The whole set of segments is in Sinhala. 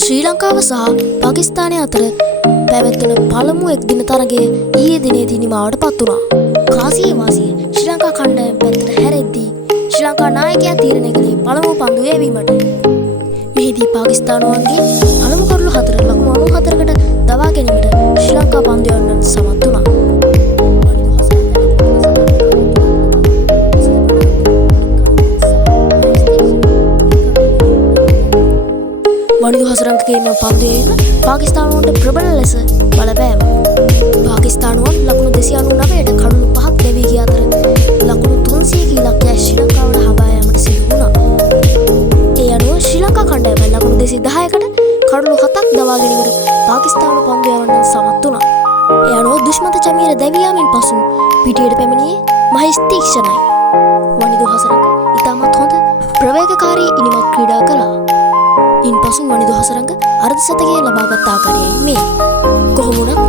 ශ්‍රී ලංකාව සහ පාකිස්තානය අතර පැවැත්වෙන පළමු එක් දින තරගය ඊයේ දිනේදී නිමාවට පත් වුණා. කාසියේ වාසිය ශ්‍රී ලංකා කණ්ඩායම පැත්තට හැරෙද්දී ශ්‍රී ලංකා නායකයා තීරණය කළේ පළමු පන්දු යැවීමට. මෙහිදී පාකිස්තානුවන්ගේ පළමු කරුළු 4 ලකුණු 94කට දවා ගැනීමට ශ්‍රී ලංකා පන්දු යවන්නට සමත් වුණා. වනිදු හසරංගගේ මෙම පන්දු යැවීම පාකිස්තානුවන්ට ප්‍රබල ලෙස බලපෑම. පාකිස්තානුවන් ලකුණු 299ට කඩුළු 5ක් ලැබී ගිය අතර ලකුණු 300ක ඉලක්කය ශ්‍රී ලංකාවට හඹා යාමට සිදු වුණා. ඒ අනුව ශ්‍රී ලංකා කණ්ඩායම ලකුණු 210කට කඩුළු 7ක් දවා ගැනීමට පාකිස්තානු පන්දු යවන්නට සමත් වුණා. ඒ අනුව දුෂ්මත චමීර දැවී යාමෙන් පසු පිටියට පැමිණියේ මහේෂ් තීක්ෂණයි. වනිදු හසරංග ඉතාමත් හොඳ ප්‍රවේගකාරී ඉනිමක් ක්‍රීඩා කළා. ඉන්පසු වනිදු හසරංග අර්ධ ශතකය ලබාගත් ආකාරයයි මේ. කොහොම වුණත්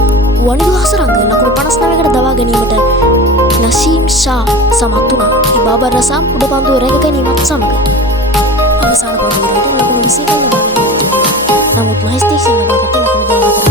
වනිදු හසරංග ලකුණු 59කට දවා ගැනීමට නසීම් ෂා සමත් වුණා. ඉබාබර් රසාම් උඩ පන්දුව රැක ගැනීමත් සමග අවසාන පන්දුවට ලකුණු 20ක ලබා ගැනීමට. නමුත් මහේෂ් තීක්ෂණ ලබාගත්තේ ලකුණු 14.